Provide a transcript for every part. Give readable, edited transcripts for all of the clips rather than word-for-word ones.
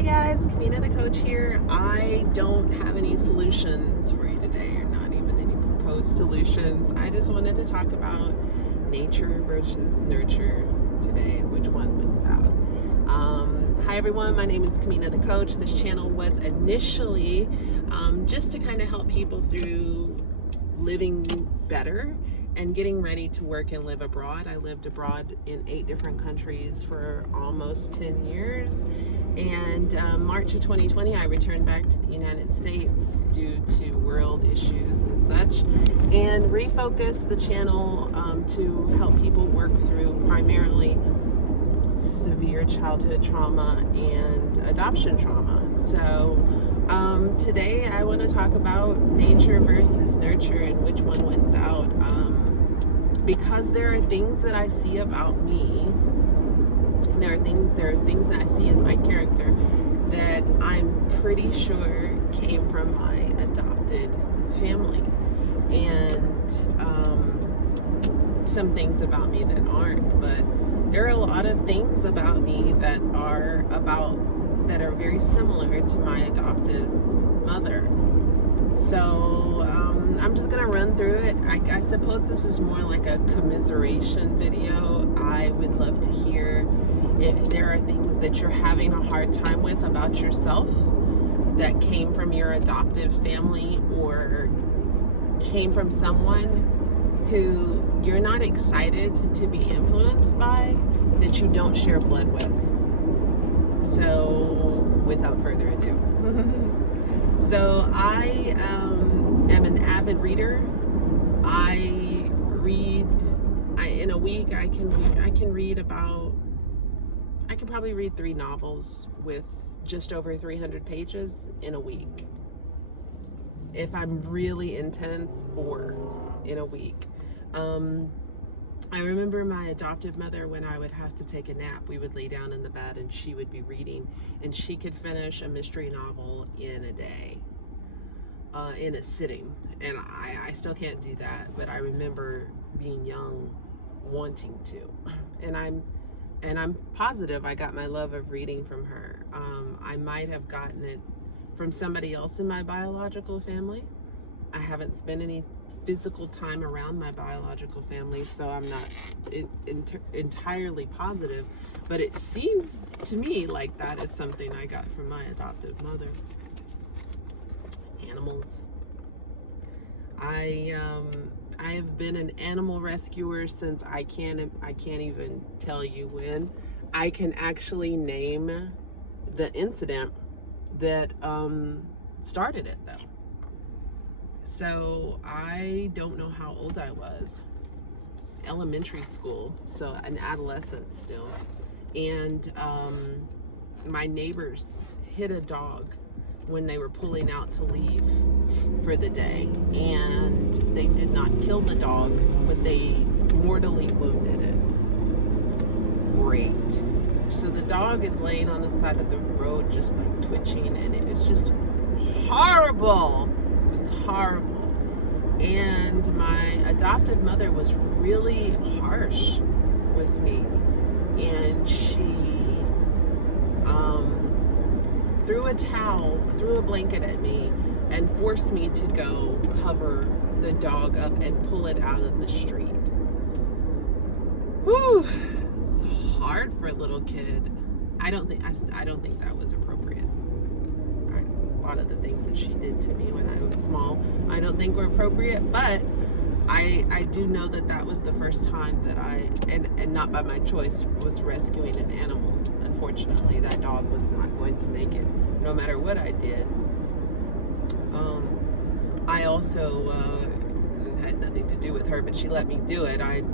Hey guys, Kamina the coach here. I don't have any solutions for you today, or not even any proposed solutions. I just wanted to talk about nature versus nurture today and which one wins out. Hi everyone, my name is Kamina the coach. This channel was initially just to kind of help people through living better and getting ready to work and live abroad. I lived abroad in 8 different countries for almost 10 years. And March of 2020, I returned back to the United States due to world issues and such, and refocused the channel to help people work through primarily severe childhood trauma and adoption trauma. So today I want to talk about nature versus nurture and which one wins out, because there are things that I see about me. There are things that I see in my character that I'm pretty sure came from my adopted family, and some things about me that aren't. But there are a lot of things about me that are very similar to my adopted mother. So I'm just gonna run through it. I suppose this is more like a commiseration video. I would love to hear if there are things that you're having a hard time with about yourself that came from your adoptive family or came from someone who you're not excited to be influenced by, that you don't share blood with. So without further ado, so I am an avid reader. In a week I can probably read 3 novels with just over 300 pages in a week. If I'm really intense, 4 in a week. I remember my adoptive mother, when I would have to take a nap, we would lay down in the bed and she would be reading, and she could finish a mystery novel in a day, in a sitting. And I still can't do that, but I remember being young wanting to. And I'm positive I got my love of reading from her. I might have gotten it from somebody else in my biological family. I haven't spent any physical time around my biological family, so I'm not entirely positive, but it seems to me like that is something I got from my adoptive mother. Animals. I have been an animal rescuer since I can't even tell you when. I can actually name the incident that started it, though. So I don't know how old I was. Elementary school, so an adolescent still. And my neighbors hit a dog when they were pulling out to leave for the day, and they did not kill the dog, but they mortally wounded it. Great. So the dog is laying on the side of the road just like twitching, and it was just horrible. It was horrible. And my adoptive mother was really harsh with me, and she threw a blanket at me and forced me to go cover the dog up and pull it out of the street. Whew, it's hard for a little kid. I don't think that was appropriate. A lot of the things that she did to me when I was small, I don't think were appropriate, but I do know that was the first time that and not by my choice, was rescuing an animal. Unfortunately, that dog was not going to make it, no matter what I did. I also had nothing to do with her, but she let me do it. I'd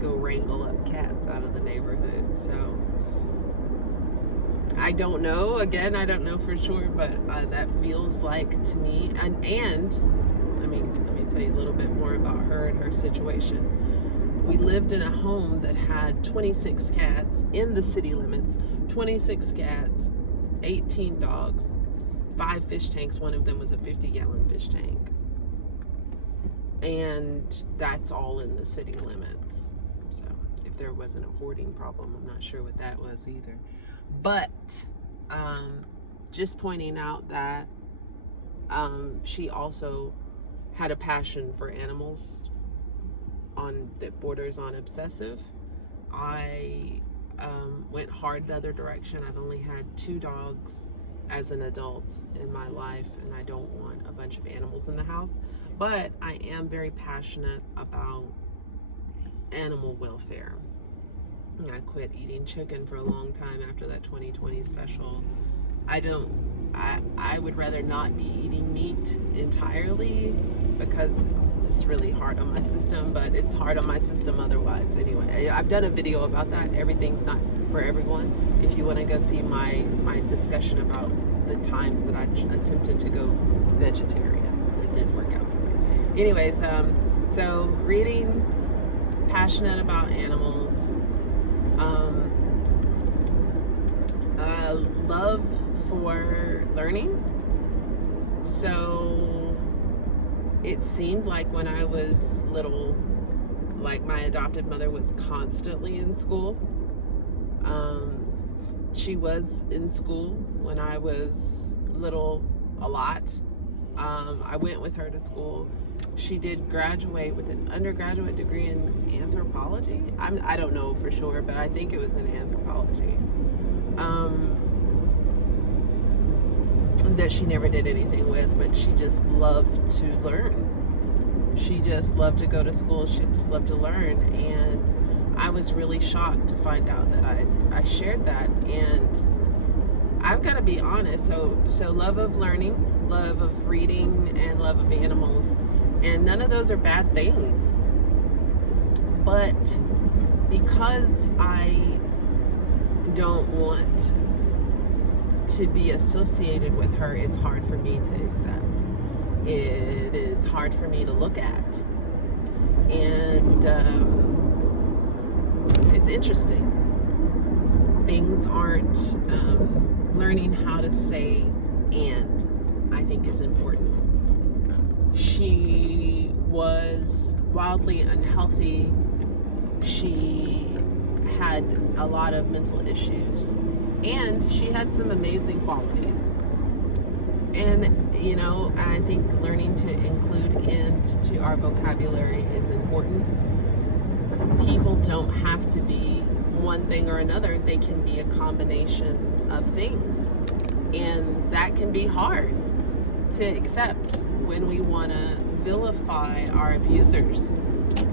go wrangle up cats out of the neighborhood. So I don't know. Again, I don't know for sure, but that feels like to me. And let me tell you a little bit more about her and her situation. We lived in a home that had 26 cats in the city limits, 26 cats, 18 dogs, 5 fish tanks. One of them was a 50-gallon fish tank. And that's all in the city limits. So if there wasn't a hoarding problem, I'm not sure what that was either. But just pointing out that she also had a passion for animals that borders on obsessive. I went hard the other direction. I've only had 2 dogs as an adult in my life, and I don't want a bunch of animals in the house. But I am very passionate about animal welfare. I quit eating chicken for a long time after that 2020 special. I would rather not be eating meat entirely because it's just really hard on my system, but it's hard on my system otherwise anyway. I've done a video about that. Everything's not for everyone. If you want to go see my discussion about the times that I attempted to go vegetarian, it didn't work out for me. Anyways, so reading, passionate about animals, love for learning. So it seemed like when I was little, like my adopted mother was constantly in school. She was in school when I was little a lot. I went with her to school. She did graduate with an undergraduate degree in anthropology. I don't know for sure, but I think it was in anthropology. That she never did anything with, but she just loved to learn. She just loved to go to school. She just loved to learn. And I was really shocked to find out that I shared that. And I've got to be honest. So love of learning, love of reading, and love of animals. And none of those are bad things. But because I don't want to be associated with her, it's hard for me to accept. It is hard for me to look at. And it's interesting. Things aren't, learning how to say and, I think, is important. She was wildly unhealthy. She had a lot of mental issues, and she had some amazing qualities. And, you know, I think learning to include "and" to our vocabulary is important. People don't have to be one thing or another. They can be a combination of things. And that can be hard to accept when we want to vilify our abusers.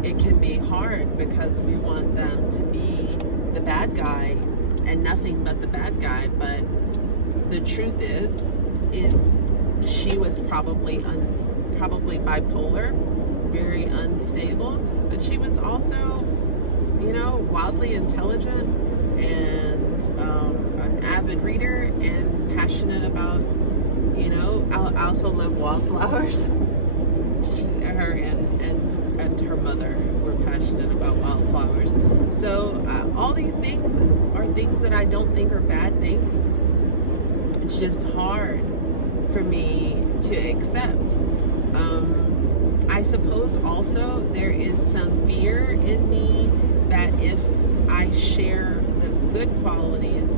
It can be hard because we want them to be the bad guy and nothing but the bad guy. But the truth is she was probably bipolar, very unstable, but she was also, you know, wildly intelligent and an avid reader and passionate about, you know, I also love wildflowers. Her and her mother were passionate about wildflowers. So all these things are things that I don't think are bad things. It's just hard for me to accept. I suppose also there is some fear in me that if I share the good qualities,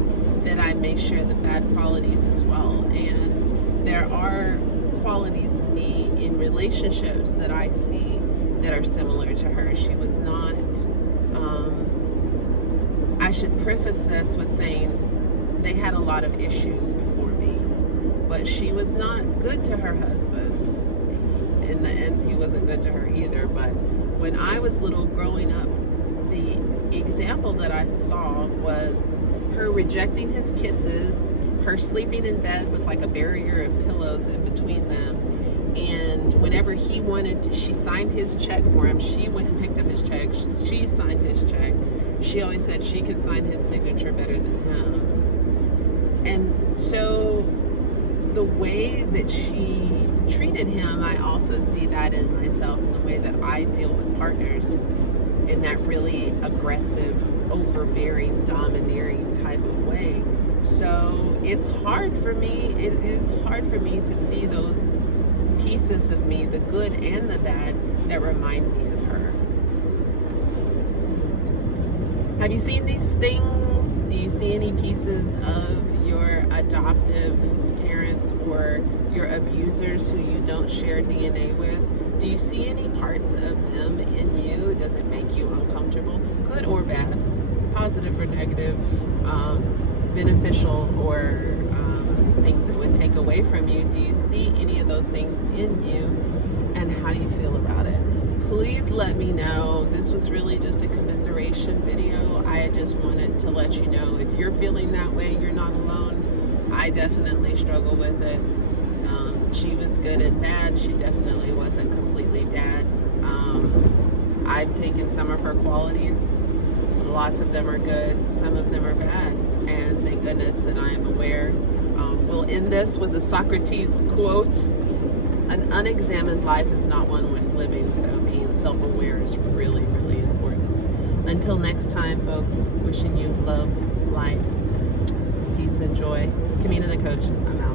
that I may share the bad qualities as well. And there are qualities in me in relationships that I see that are similar to her. She was not, I should preface this with saying they had a lot of issues before me, but she was not good to her husband. In the end, he wasn't good to her either. But when I was little growing up, the example that I saw was her rejecting his kisses, her sleeping in bed with like a barrier of pillows in between them. And whenever he wanted to, she signed his check for him. She went and picked up his check. She signed his check. She always said she could sign his signature better than him. And so the way that she treated him, I also see that in myself, in the way that I deal with partners, in that really aggressive, overbearing, domineering type of way. So it's hard for me. It is hard for me to see those pieces of me, the good and the bad, that remind me of her. Have you seen these things? Do you see any pieces of your adoptive parents or your abusers who you don't share DNA with? Do you see any parts of them in you? Does it make you uncomfortable, good or bad, positive or negative, beneficial or things that would take away from you? Do you see any of those things in you, and how do you feel about it? Please let me know. This was really just a commiseration video. I just wanted to let you know, if you're feeling that way, you're not alone. I definitely struggle with it. She was good and bad. She definitely wasn't completely bad. I've taken some of her qualities. Lots of them are good, some of them are bad, and thank goodness that I am aware. We'll end this with a Socrates quote: an unexamined life is not one worth living. So being self-aware is really, really important. Until next time, folks, wishing you love, light, peace, and joy. Kamina the Coach, I'm out.